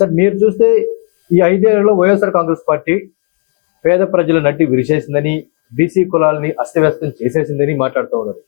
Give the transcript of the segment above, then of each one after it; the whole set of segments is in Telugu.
సార్ మీరు చూస్తే ఈ ఐదేళ్ళలో వైఎస్ఆర్ కాంగ్రెస్ పార్టీ పేద ప్రజల నటి విరిచేసిందని బీసీ కులాలని అస్తవ్యస్తం చేసేసిందని మాట్లాడుతూ ఉన్నారు.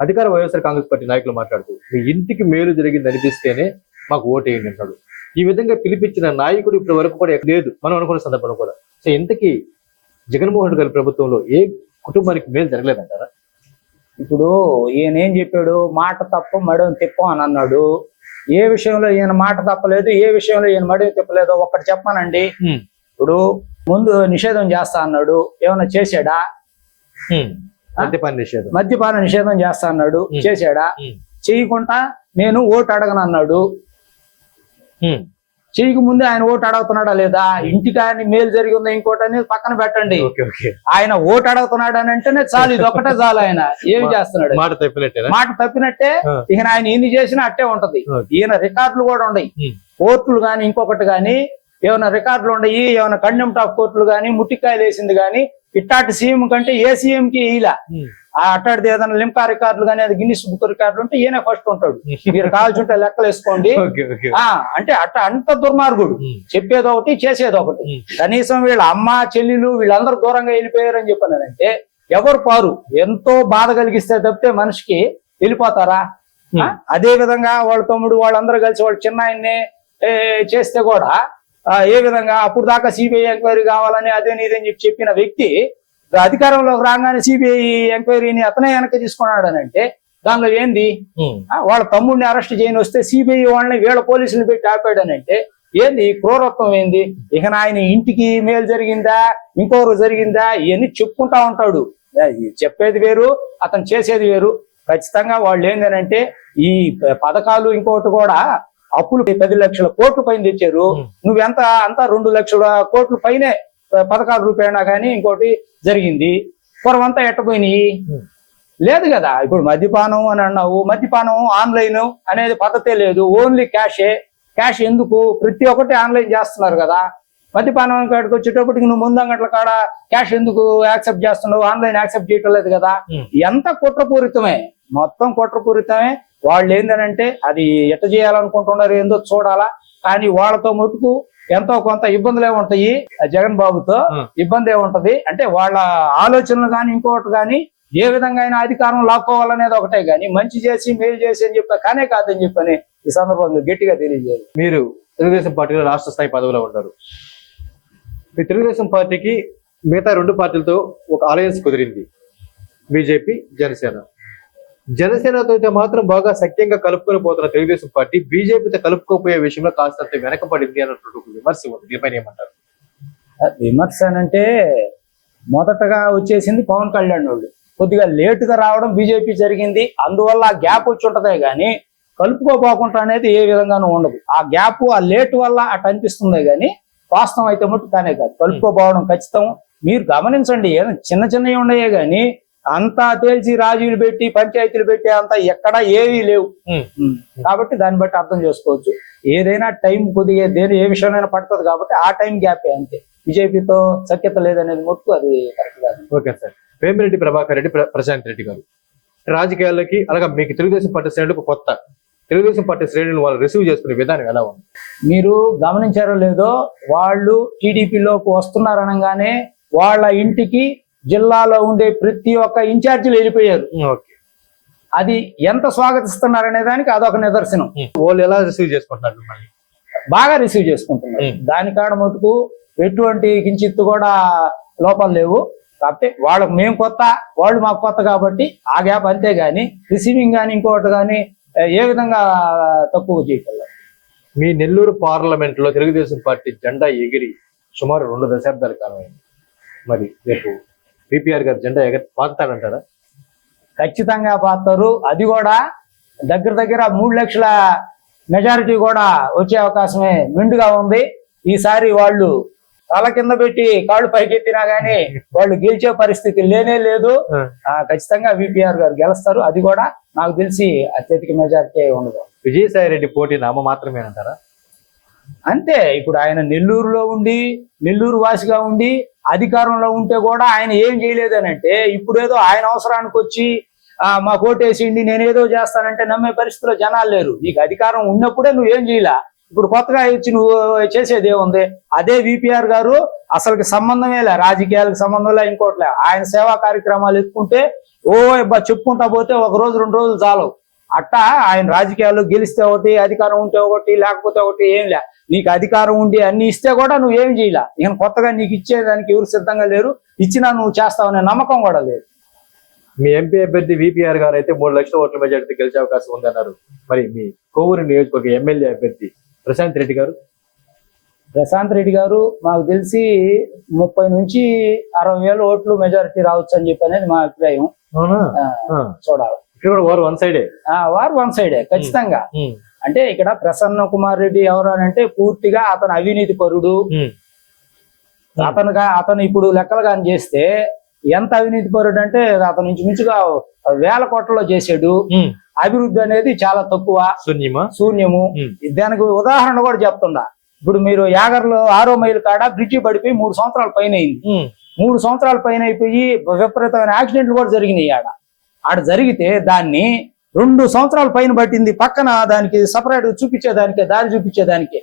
అధికార వైఎస్ఆర్ కాంగ్రెస్ పార్టీ నాయకులు మాట్లాడుతూ మీ ఇంటికి మేలు జరిగింది అనిపిస్తేనే మాకు ఓటేయండి అంటాడు ఈ విధంగా పిలిపించిన నాయకుడు ఇప్పటి వరకు కూడా లేదు మనం అనుకున్న సందర్భంలో కూడా. సో ఇంతకీ జగన్మోహన్ రెడ్డి గారి ప్రభుత్వంలో ఏ కుటుంబానికి మేలు జరగలేదంటారా? ఇప్పుడు ఈయన ఏం చెప్పాడు మాట తప్ప మడని తిప్పం అని అన్నాడు. ఏ విషయంలో ఈయన మాట తప్పలేదు ఏ విషయంలో ఈయన మడవ తిప్పలేదు ఒక్కటి చెప్పానండి. ఇప్పుడు ముందు నిషేధం చేస్తా అన్నాడు ఏమైనా చేశాడా? మద్యపాన నిషేధం. మద్యపాన నిషేధం చేస్తా అన్నాడు. చేశాడా. చేయకుండా నేను ఓటు అడగను అన్నాడు హ్మ్. చేయక ముందే ఆయన ఓటు అడుగుతున్నాడా లేదా ఇంటికి ఆయన మేలు జరిగి ఉందా ఇంకోటి అనేది పక్కన పెట్టండి ఆయన ఓటు అడుగుతున్నాడు అని అంటేనే చాలు ఇది ఒక్కటే చాలు ఆయన ఏం చేస్తున్నాడు మాట తప్పినట్టేనా మాట తప్పినట్టే. ఇక ఆయన ఎన్ని చేసినా అట్టే ఉంటది. ఈయన రికార్డులు కూడా ఉన్నాయి. కోర్టులు గాని ఇంకొకటి గాని ఏమైనా రికార్డులు ఉన్నాయి ఏమైనా కండెంప్ట్ ఆఫ్ కోర్టులు గాని ముట్టికాయలు వేసింది గాని ఇట్టాటి సీఎం కంటే ఏ సీఎం కి ఇలా. ఆ అట్టాడిది ఏదైనా లింకా రికార్డులు కానీ గిన్నిస్ బుక్ రికార్డులు ఉంటే ఈయన ఫస్ట్ ఉంటాడు. మీరు కావాల్సి ఉంటే లెక్కలు వేసుకోండి. అంటే అట్ట అంత దుర్మార్గుడు. చెప్పేది ఒకటి చేసేది ఒకటి. కనీసం వీళ్ళ అమ్మ చెల్లెలు వీళ్ళందరూ దూరంగా వెళ్ళిపోయారు అని చెప్పానంటే ఎవరు పారు? ఎంతో బాధ కలిగిస్తే తప్పితే మనిషికి వెళ్ళిపోతారా? అదే విధంగా వాళ్ళ తమ్ముడు వాళ్ళందరూ కలిసి వాళ్ళ చిన్న ఆయన్ని ఏ, చేస్తే కూడా ఏ విధంగా అప్పుడు దాకా సిబిఐ ఎంక్వైరీ కావాలని అదే నీదని చెప్పి చెప్పిన వ్యక్తి అధికారంలోకి రాగానే సిబిఐ ఎంక్వైరీని అతనే వెనక్కి తీసుకున్నాడు అని అంటే దానిలో ఏంది వాళ్ళ తమ్ముడిని అరెస్ట్ చేయని వస్తే సిబిఐ వాళ్ళని వీళ్ళ పోలీసులు పెట్టి ఆపాడని అంటే ఏంది క్రూరత్వం ఏంది? ఇక ఆయన ఇంటికి మేలు జరిగిందా? ఇంకోరు జరిగిందా? ఇవన్నీ చెప్పుకుంటా ఉంటాడు. చెప్పేది వేరు అతను చేసేది వేరు. ఖచ్చితంగా వాళ్ళు ఏంటంటే ఈ పథకాలు ఇంకోటి కూడా అప్పులు పది లక్షల కోట్ల పైన తెచ్చారు. నువ్వెంత? అంతా రెండు లక్షల కోట్ల పైనే. పథకాల రూపేణా కానీ ఇంకోటి జరిగింది. పొరవంతా ఎట్టపోయినాయి. లేదు కదా ఇప్పుడు మద్యపానం అని అన్నావు. మద్యపానం ఆన్లైన్ అనేది పద్ధతే లేదు. ఓన్లీ క్యాషే. క్యాష్ ఎందుకు? ప్రతి ఒక్కటి ఆన్లైన్ చేస్తున్నారు కదా. మద్యపానం కాడికి వచ్చేటప్పటికి నువ్వు ముందంగట్ల కాడ క్యాష్ ఎందుకు యాక్సెప్ట్ చేస్తున్నావు? ఆన్లైన్ యాక్సెప్ట్ చేయటం లేదు కదా. ఎంత కుట్రపూరితమే? మొత్తం కుట్రపూరితమే. వాళ్ళు ఏంటంటే అది ఎట్ట చేయాలనుకుంటున్నారు ఏందో చూడాలా. కానీ వాళ్ళతో మటుకు ఎంతో కొంత ఇబ్బందులే ఉంటాయి. ఆ జగన్ బాబుతో. ఇబ్బంది ఉంటది. అంటే వాళ్ళ ఆలోచనలు కానీ ఇంకొకటి కానీ ఏ విధంగా అయినా అధికారం లాక్కోవాలనేది ఒకటే కానీ మంచి చేసి మేలు చేసి అని చెప్పి కానే కాదని చెప్పని ఈ సందర్భంగా గట్టిగా తెలియజేయాలి. మీరు తెలుగుదేశం పార్టీలో రాష్ట్ర స్థాయి పదవిలో ఉంటారు. మీ తెలుగుదేశం పార్టీకి మిగతా రెండు పార్టీలతో ఒక అలయన్స్ కుదిరింది. బీజేపీ జనసేన. జనసేనతో అయితే మాత్రం బాగా సఖ్యంగా కలుపుకొని పోతున్న తెలుగుదేశం పార్టీ బీజేపీతో కలుపుకోపోయే విషయంలో కాస్తంత వెనకబడింది అన్నటువంటి ఒక విమర్శ ఉంది. దీనిపైన ఏమంటారు? విమర్శ అంటే మొదటగా వచ్చేసింది పవన్ కళ్యాణ్ వాళ్ళు. కొద్దిగా లేటుగా రావడం బీజేపీ జరిగింది. అందువల్ల ఆ గ్యాప్ వచ్చి ఉంటదే కానీ కలుపుకోపోకుండా అనేది ఏ విధంగానూ ఉండదు. ఆ గ్యాప్ ఆ లేట్ వల్ల అటు అనిపిస్తుందే కానీ వాస్తవం అయితే మట్టు కానే కాదు. కలుపుకోపోవడం ఖచ్చితం. మీరు గమనించండి ఏదో చిన్న చిన్నవి ఉన్నాయే కానీ అంతా తేల్చి రాజీలు పెట్టి పంచాయతీలు పెట్టి అంతా ఎక్కడ ఏవీ లేవు. కాబట్టి దాన్ని బట్టి అర్థం చేసుకోవచ్చు. ఏదైనా టైం కొద్దిగా దేని ఏ విషయమైనా పడుతుంది కాబట్టి ఆ టైం గ్యాపే అంతే. బీజేపీతో సఖ్యత లేదనేది మటుకు అది కరెక్ట్ కాదు. Okay sir. వేమిరెడ్డి ప్రభాకర్ రెడ్డి ప్ర- ప్రశాంత్ రెడ్డి గారు. రాజకీయాల్లోకి అలాగే మీకు తెలుగుదేశం పార్టీ శ్రేణులకు కొత్త. తెలుగుదేశం పార్టీ శ్రేణులు వాళ్ళు రిసీవ్ చేసుకునే విధానం ఎలా ఉంది? మీరు గమనించారో లేదో వాళ్ళు టీడీపీలోకి వస్తున్నారనగానే వాళ్ళ ఇంటికి జిల్లాలో ఉండే ప్రతి ఒక్క ఇన్ఛార్జీలు వెళ్ళిపోయారు. ఓకే. అది ఎంత స్వాగతిస్తున్నారనే దానికి అదొక నిదర్శనం. వాళ్ళు ఎలా రిసీవ్ చేసుకుంటున్నారు బాగా రిసీవ్ చేసుకుంటున్నారు. దాని కాడ మటుకు ఎటువంటి కించిత్తు కూడా లోపాలు లేవు. కాకపోతే వాళ్ళకు మేము కొత్త వాళ్ళు మాకు కొత్త కాబట్టి ఆ గ్యాప్ అంతే గాని రిసీవింగ్ కానీ ఇంకోటి కానీ ఏ విధంగా తక్కువ చేయగలరు? మీ నెల్లూరు పార్లమెంట్లో తెలుగుదేశం పార్టీ జెండా ఎగిరి సుమారు రెండు దశాబ్దాల కాలం మరి రేపు పిపిఆర్ గారు జెండా ఎగ పాకుతాడంటారా ఖచ్చితంగా పాతారు అది కూడా దగ్గర దగ్గర మూడు లక్షల మెజారిటీ కూడా వచ్చే అవకాశమే మెండుగా ఉంది. ఈసారి వాళ్ళు తల కింద పెట్టి కాళ్ళు పైకెత్తినా గానీ వాళ్ళు గెలిచే పరిస్థితి లేనే లేదు. ఖచ్చితంగా విపిఆర్ గారు గెలుస్తారు. అది కూడా నాకు తెలిసి అత్యధిక మెజారిటీ ఉండదు. విజయసాయి రెడ్డి పోటీ నామ మాత్రమేనంటారా? అంతే. ఇప్పుడు ఆయన నెల్లూరులో ఉండి నెల్లూరు వాసిగా ఉండి అధికారంలో ఉంటే కూడా ఆయన ఏం చేయలేదనంటే ఇప్పుడేదో ఇప్పుడు ఏదో ఆయన అవసరానికి వచ్చి మా కోటేసిండి నేనేదో చేస్తానంటే నమ్మే పరిస్థితిలో జనాలు లేరు. నీకు అధికారం ఉన్నప్పుడే నువ్వు ఏం చేయలే? ఇప్పుడు కొత్తగా వచ్చి నువ్వు చేసేది ఏముంది? అదే విపిఆర్ గారు అసలుకి సంబంధమే లే రాజకీయాలకు సంబంధం లే ఇంకోట్లే ఆయన సేవా కార్యక్రమాలు ఎత్తుకుంటే ఓ ఇబ్బా చెప్పుకుంటా పోతే ఒక రోజు రెండు రోజులు చాలు అట్టా ఆయన రాజకీయాల్లో గెలిస్తే ఒకటి అధికారం ఉంటే ఒకటి లేకపోతే ఒకటి ఏం లే. నీకు అధికారం ఉండి అన్ని ఇస్తే కూడా నువ్వు ఏం చేయలే. ఇక కొత్తగా నీకు ఇచ్చేదానికి ఎవరు సిద్ధంగా లేరు. ఇచ్చినా నువ్వు చేస్తావనే నమ్మకం కూడా లేదు. మీ ఎంపీ అభ్యర్థి విపిఆర్ గారు అయితే మూడు లక్షల ఓట్ల మెజార్టీ గెలిచే అవకాశం ఉందన్నారు. మరి మీ కోవూరు నియోజకవర్గ ఎమ్మెల్యే అభ్యర్థి ప్రశాంత్ రెడ్డి గారు? ప్రశాంత్ రెడ్డి గారు మాకు తెలిసి ముప్పై నుంచి అరవై వేల ఓట్లు మెజారిటీ రావచ్చు అని చెప్పి అనేది మా అభిప్రాయం. చూడాలి. ఇక్కడ కూడా వారు వన్ సైడే. ఆ, వారు వన్ సైడే ఖచ్చితంగా. అంటే ఇక్కడ ప్రసన్న కుమార్ రెడ్డి ఎవరు అని అంటే పూర్తిగా అతను అవినీతి పరుడు. అతను గా- అతను ఇప్పుడు లెక్కలు కానీ చేస్తే ఎంత అవినీతి పరుడు అంటే అతను ఇంచుమించుగా వేల కోట్లలో చేసాడు. అభివృద్ధి అనేది చాలా తక్కువ. శూన్యమా. దానికి ఉదాహరణ కూడా చెప్తున్నా. ఇప్పుడు మీరు యాగర్లో ఆరో మైలు కాడ బ్రిడ్జి పడిపోయి మూడు సంవత్సరాల పైన అయింది. మూడు సంవత్సరాల పైన అయిపోయి విపరీతమైన యాక్సిడెంట్లు కూడా జరిగినాయి ఆడ. ఆడ జరిగితే దాన్ని రెండు సంవత్సరాల పైన పట్టింది. పక్కన దానికి సపరేట్ చూపించేదానికి దారి చూపించేదానికి.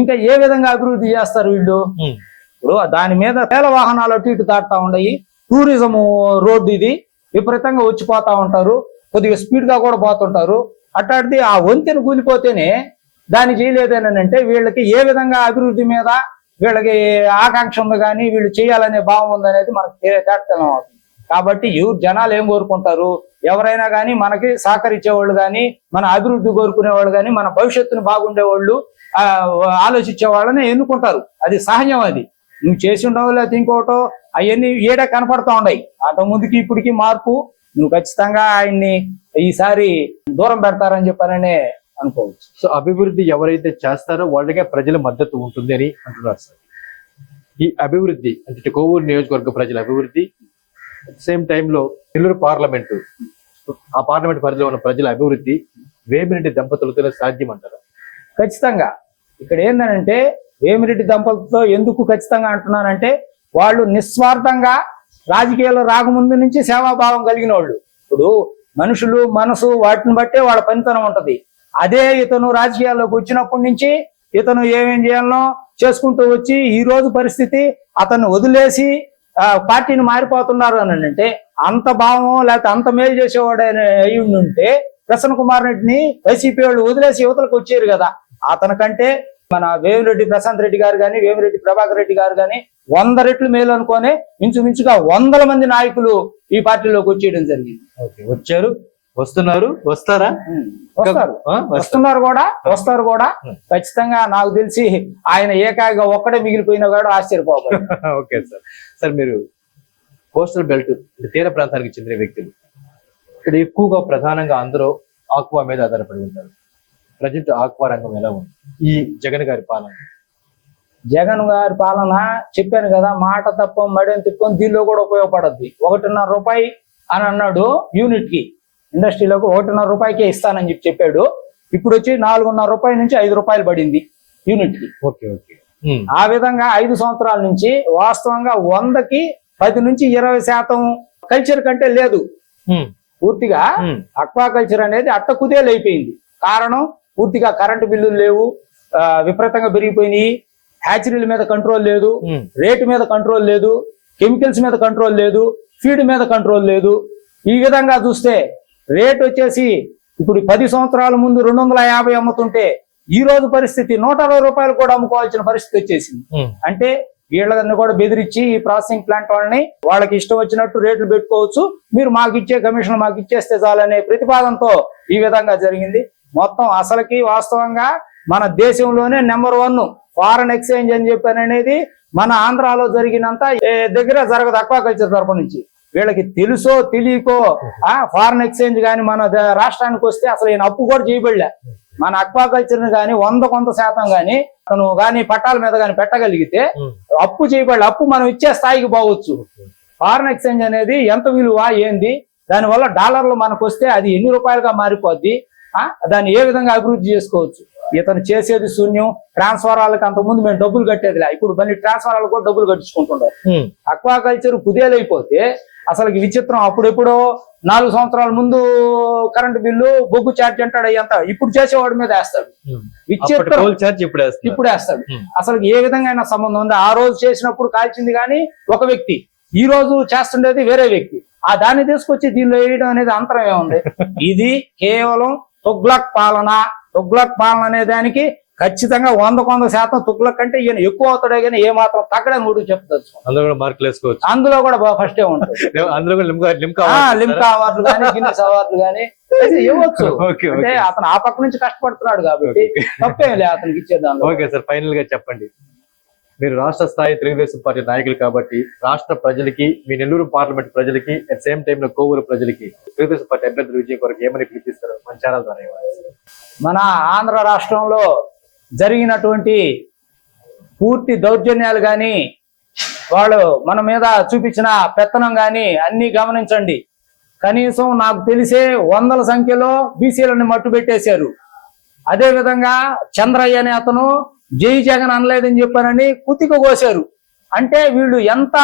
ఇంకా ఏ విధంగా అభివృద్ధి చేస్తారు వీళ్ళు? ఇప్పుడు దాని మీద వేల వాహనాలు అటు ఇటు దాటుతా ఉన్నాయి. టూరిజం రోడ్డు ఇది. విపరీతంగా వచ్చిపోతా ఉంటారు. కొద్దిగా స్పీడ్గా కూడా పోతుంటారు. అట్లాంటిది ఆ వంతెన కూలిపోతేనే దాన్ని చేయలేదని అంటే వీళ్ళకి ఏ విధంగా అభివృద్ధి మీద వీళ్ళకి ఆకాంక్ష ఉంది కానీ వీళ్ళు చేయాలనే భావం ఉందనేది మనకు తేటతెల్లం అవుతుంది. కాబట్టి ఎవరు జనాలు ఏం కోరుకుంటారు? ఎవరైనా కానీ మనకి సహకరించే వాళ్ళు కానీ మన అభివృద్ధి కోరుకునే వాళ్ళు కానీ మన భవిష్యత్తును బాగుండే వాళ్ళు ఆ, ఆలోచించే వాళ్ళని ఎన్నుకుంటారు. అది సహజం అది. నువ్వు చేసి ఉండవు లేకపోతే ఇంకోటో అవన్నీ ఏడా కనపడతా ఉన్నాయి అంత ముందుకి ఇప్పటికి మార్పు నువ్వు ఖచ్చితంగా ఆయన్ని ఈసారి దూరం పెడతారని చెప్పాననే అనుకోవచ్చు. సో అభివృద్ధి ఎవరైతే చేస్తారో వాళ్ళకే ప్రజల మద్దతు ఉంటుంది అని అంటున్నారు సార్. ఈ అభివృద్ధి అంటే కోవూరు నియోజకవర్గ ప్రజల అభివృద్ధి సేమ్ టైంలో నెల్లూరు పార్లమెంటు ఆ పార్లమెంట్ పరిధిలో ఉన్న ప్రజల అభివృద్ధి వేమిరెడ్డి దంపతులతోనే సాధ్యం అంటారు ఖచ్చితంగా. ఇక్కడ ఏంటంటే వేమిరెడ్డి దంపతులతో ఎందుకు ఖచ్చితంగా అంటున్నానంటే వాళ్ళు నిస్వార్థంగా రాజకీయాల్లో రాకముందు నుంచి సేవాభావం కలిగిన వాళ్ళు ఇప్పుడు మనుషులు మనసు వాటిని బట్టే వాళ్ళ పనితనం ఉంటది. అదే ఇతను రాజకీయాల్లోకి వచ్చినప్పటి నుంచి ఇతను ఏమేం చేయాలనో చేసుకుంటూ వచ్చి ఈ రోజు పరిస్థితి అతన్ని వదిలేసి పార్టీని మారిపోతున్నారు అని అంటే అంత భావం లేకపోతే అంత మేలు చేసేవాడు అయి ఉంటే ప్రసన్న కుమార్ రెడ్డిని వైసీపీ వాళ్ళు వదిలేసి యువతలకు వచ్చారు కదా. అతనికంటే మన వేమిరెడ్డి ప్రశాంత్ రెడ్డి గారు కానీ వేమిరెడ్డి ప్రభాకర్ రెడ్డి గారు కానీ వంద రెట్లు మేలు అనుకోనే ఇంచుమించుగా వందల మంది నాయకులు ఈ పార్టీలోకి వచ్చేయడం జరిగింది. ఓకే వచ్చారు. వస్తున్నారు? వస్తారా? వస్తారు. వస్తున్నారు కూడా వస్తారు కూడా. ఖచ్చితంగా నాకు తెలిసి ఆయన ఏకాగా ఒక్కడే మిగిలిపోయినా కూడా ఆశ్చర్యపోవాలి ఓకే సార్. సార్ మీరు కోస్టల్ బెల్ట్ తీర ప్రాంతానికి చెందిన వ్యక్తులు. ఇక్కడ ఎక్కువగా ప్రధానంగా అందరూ ఆక్వా మీద ఆధారపడి ఉంటారు. ప్రజెంట్ ఆక్వా రంగం ఎలా ఉంది? ఈ జగన్ గారి పాలన. జగన్ గారి పాలన చెప్పాను కదా మాట తప్ప మడిని తిప్పని దీనిలో కూడా ఉపయోగపడద్ది. ఒకటిన్నర రూపాయి అని అన్నాడు యూనిట్కి ఇండస్ట్రీలోకి ఒకటిన్నర రూపాయికే ఇస్తానని చెప్పి చెప్పాడు. ఇప్పుడు వచ్చి నాలుగున్నర రూపాయల నుంచి ఐదు రూపాయలు పడింది యూనిట్కి ఓకే. ఓకే ఆ విధంగా ఐదు సంవత్సరాల నుంచి వాస్తవంగా వందకి పది నుంచి ఇరవై శాతం కల్చర్ కంటే లేదు. పూర్తిగా అక్వాకల్చర్ అనేది అట్ట కుదేలు అయిపోయింది. కారణం పూర్తిగా కరెంటు బిల్లులు లేవు. విపరీతంగా పెరిగిపోయినాయి. హ్యాచరీల మీద కంట్రోల్ లేదు. రేటు మీద కంట్రోల్ లేదు. కెమికల్స్ మీద కంట్రోల్ లేదు. ఫీడ్ మీద కంట్రోల్ లేదు. ఈ విధంగా చూస్తే రేట్ వచ్చేసి ఇప్పుడు పది సంవత్సరాల ముందు రెండు వందల యాభై అమ్ముతుంటే ఈ రోజు పరిస్థితి నూట అరవై రూపాయలు కూడా అమ్ముకోవాల్సిన పరిస్థితి వచ్చేసింది. అంటే వీళ్ళని కూడా బెదిరించి ఈ ప్రాసెసింగ్ ప్లాంట్ వాళ్ళని వాళ్ళకి ఇష్టం వచ్చినట్టు రేట్లు పెట్టుకోవచ్చు. మీరు మాకు ఇచ్చే కమిషన్ మాకు ఇచ్చేస్తే చాలనే ప్రతిపాదనతో ఈ విధంగా జరిగింది. మొత్తం అసలుకి వాస్తవంగా మన దేశంలోనే నెంబర్ వన్ ఫారెన్ ఎక్స్చేంజ్ అని చెప్పాను అనేది మన ఆంధ్రాలో జరిగినంత దగ్గర జరగదు అక్వాకల్చర్ తరపు నుంచి. వీళ్ళకి తెలుసో తెలియకో ఆ ఫారెన్ ఎక్స్చేంజ్ కానీ మన రాష్ట్రానికి వస్తే అసలు ఈయన అప్పు కూడా చేయబడలే. మన అక్వాకల్చర్ని కానీ వంద కొంత శాతం కానీ అతను కానీ పట్టాల మీద కానీ పెట్టగలిగితే అప్పు చేయబడి అప్పు మనం ఇచ్చే స్థాయికి పోవచ్చు. ఫారెన్ ఎక్స్చేంజ్ అనేది ఎంత విలువ ఏంది? దానివల్ల డాలర్లు మనకు వస్తే అది ఎన్ని రూపాయలుగా మారిపోద్ది? ఆ? దాన్ని ఏ విధంగా అభివృద్ధి చేసుకోవచ్చు? ఇతను చేసేది శూన్యం ట్రాన్స్ఫారాలకు అంతకుముందు మేము డబ్బులు కట్టేదిలే. ఇప్పుడు మళ్ళీ ట్రాన్స్ఫారాలకు కూడా డబ్బులు కట్టించుకుంటున్నారు అక్వాకల్చర్ కుదేలైపోతే అసలు విచిత్రం అప్పుడెప్పుడో నాలుగు సంవత్సరాల ముందు కరెంటు బిల్లు బొగ్గు ఛార్జ్ అంటాడు ఎంత ఇప్పుడు చేసేవాడి మీద వేస్తాడు. విచిత్రం. ఛార్జ్ ఇప్పుడు. ఇప్పుడు వేస్తాడు. అసలు ఏ విధంగా అయినా సంబంధం ఉంది. ఆ రోజు చేసినప్పుడు కాల్చింది కానీ ఒక వ్యక్తి. ఈ రోజు చేస్తుండేది వేరే వ్యక్తి. ఆ దాన్ని తీసుకొచ్చి దీనిలో వేయడం అనేది అంతరం ఏముంది? ఇది కేవలం తుగ్లక్ పాలన. తుగ్లక్ పాలన అనే దానికి ఖచ్చితంగా వందకు వంద శాతం తుగ్లక్ అంటే ఈయన ఎక్కువ అవుతాడే కానీ ఏ మాత్రం తగ్గడం కూడా చెప్తారు అందులో కూడా మార్కులు వేసుకోవచ్చు. అందులో కూడా ఫస్టే ఉంటుంది. అందులో కూడా లిమ్కా లిమ్కా ఆ అవార్డు లిమ్కా అవార్డులు కానీ గిన్నెస్ అవార్డులు కానీ ఇవ్వచ్చు. ఓకే అంటే ఓకే అతను ఆ పక్క నుంచి కష్టపడుతున్నాడు కాబట్టి తప్పేం లే అతనికి ఇచ్చేదాన్ని ఓకే సార్ ఫైనల్గా చెప్పండి. మీరు రాష్ట్ర స్థాయి తెలుగుదేశం పార్టీ నాయకులు కాబట్టి రాష్ట్ర ప్రజలకి మీ నెల్లూరు పార్లమెంట్ ప్రజలకి అట్ సేమ్ టైం లో కోవూరు ప్రజలకి తెలుగుదేశం పార్టీ అభ్యర్థుల విజయం కొరకు ఏమని పిలిపిస్తారు? మన ఛానల్ ద్వారా. మన ఆంధ్ర రాష్ట్రంలో జరిగినటువంటి పూర్తి దౌర్జన్యాలు కానీ వాళ్ళు మన మీద చూపించిన పెత్తనం కానీ అన్ని గమనించండి. కనీసం నాకు తెలిసే వందల సంఖ్యలో బీసీలను మట్టు పెట్టేశారు అదేవిధంగా చంద్రయ్య అనే అతను జై జగన్ అనలేదని చెప్పానని కుతిక కోశారు. అంటే వీళ్ళు ఎంత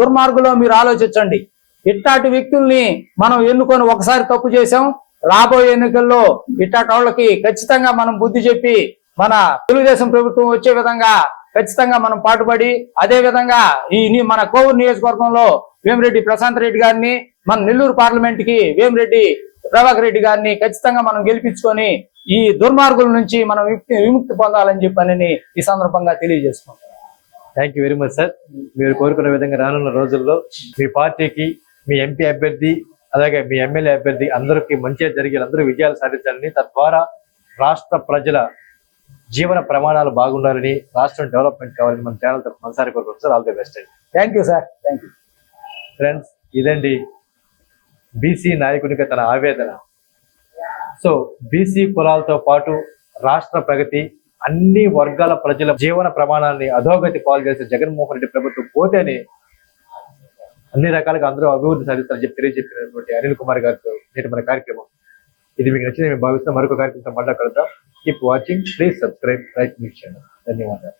దుర్మార్గులో మీరు ఆలోచించండి. ఇట్లాంటి వ్యక్తుల్ని మనం ఎన్నుకొని ఒకసారి తప్పు చేశాం. రాబోయే ఎన్నికల్లో ఇట్లాంటి వాళ్ళకి ఖచ్చితంగా మనం బుద్ధి చెప్పి మన తెలుగుదేశం ప్రభుత్వం వచ్చే విధంగా ఖచ్చితంగా మనం పాటుపడి అదే విధంగా ఈ ని- మన కోవూరు నియోజకవర్గంలో వేమిరెడ్డి ప్రశాంత్ రెడ్డి గారిని మన నెల్లూరు పార్లమెంట్కి వేమిరెడ్డి ప్రభాకర్ రెడ్డి గారిని ఖచ్చితంగా మనం గెలిపించుకొని ఈ దుర్మార్గుల నుంచి మనం విముక్తి విముక్తి పొందాలని చెప్పని ఈ సందర్భంగా తెలియజేసుకుంటాం thank you very much sir మీరు కోరుకున్న విధంగా రానున్న రోజుల్లో మీ పార్టీకి మీ ఎంపీ అభ్యర్థి అలాగే మీ ఎమ్మెల్యే అభ్యర్థి అందరికీ మంచిగా జరిగి అందరూ విజయాలు సాధించాలని తద్వారా రాష్ట్ర ప్రజల జీవన ప్రమాణాలు బాగుండాలని రాష్ట్రం డెవలప్మెంట్ కావాలని మన ఛానల్ మనసారి కోరుకుంటున్నాం. సార్ ఆల్ ది బెస్ట్ అండి. Thank you sir. Thank you. Friends ఇదండి బీసీ నాయకునికి తన ఆవేదన. సో బీసీ కులాలతో పాటు రాష్ట్ర ప్రగతి అన్ని వర్గాల ప్రజల జీవన ప్రమాణాన్ని అధోగతి పాలు చేసే జగన్మోహన్ రెడ్డి ప్రభుత్వం పోతేనే అన్ని రకాలుగా అందరూ అభివృద్ధి సాధిస్తారని చెప్పి తెలియజెప్పినటువంటి అనిల్ కుమార్ గారితో నేటి మన కార్యక్రమం ఇది మీకు నచ్చింది మేము భావిస్తాం మరొక కార్యక్రమం మళ్ళా కలుద్దాం. Keep watching please subscribe like me channel ధన్యవాదాలు.